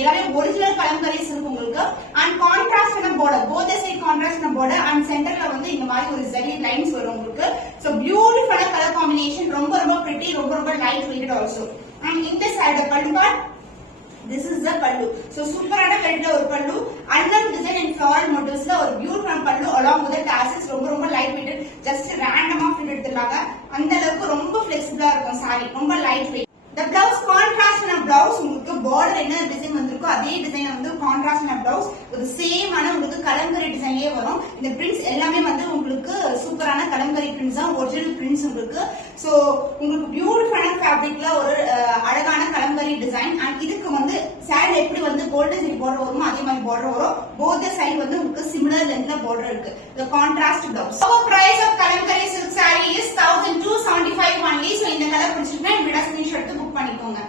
எல்லாமே ஒரிஜினல் கலம்கரிஸ் இருக்கு உங்களுக்கு. அண்ட் கான்ட்ராஸ்டான border, both side கான்ட்ராஸ்டான border அண்ட் சென்டர்ல வந்து இந்த மாதிரி ஒரு ஜரி லைன்ஸ் வரும் உங்களுக்கு. சோ பியூட்டிஃபுல்லான கலர் காம்பினேஷன், ரொம்ப ரொம்ப பிரிட்டி, ரொம்ப ரொம்ப லைட் வெயிட்டட் ஆல்சோ. அண்ட் இந்த சைடு பல்லு part, this is the pallu. So சூப்பரான வெயிட்ல ஒரு பல்லு, அன்னம் டிசைன் அண்ட் ஃப்ளாரல் மோட்டிவ்ஸ்ல ஒரு பியூட்டிஃபுல் பல்லு along with the tassels, ரொம்ப ரொம்ப லைட் வெயிட்டட். ஜஸ்ட் ரேண்டமா பிரிண்ட் எடுத்துறாங்க, அந்த அளவுக்கு ரொம்ப ஃபிளெக்சிபிளா இருக்கும் சாரி, ரொம்ப light weight. The blouse கான்ட்ராஸ்டான blouse, உங்களுக்கு border என்ன டிசைன் வந்திருக்கோ அதே டிசைன் வந்து கான்ட்ராஸ்டான blouse, ஒரு சேம் ஆன உங்களுக்கு கலம்கரி டிசைன்லயே வரும். இந்த பிரிண்ட்ஸ் எல்லாமே வந்து உங்களுக்கு சூப்பரான கலம்கரி பிரிண்ட்ஸ் தான், ஒரிஜினல் பிரிண்ட்ஸ் உங்களுக்கு. சோ உங்களுக்கு பியூட்டிஃபுல்லான ஃபேப்ரிக்ல ஒரு அழகான கலம்கரி டிசைன். அண்ட் இதுக்கு வந்து சாரி எப்படி வந்து கோல்டன் ஜரி border வருமோ அதே மாதிரி border வரும். both the side வந்து உங்களுக்கு similar lengthல border இருக்கு. The contrast blouse. So price of kalamkari silk saree is 1275 only. So இந்த கலர் பிடிச்சிருந்தா இந்த ஸ்கிரீன்ஷாட் புக் பண்ணிக்கோங்க.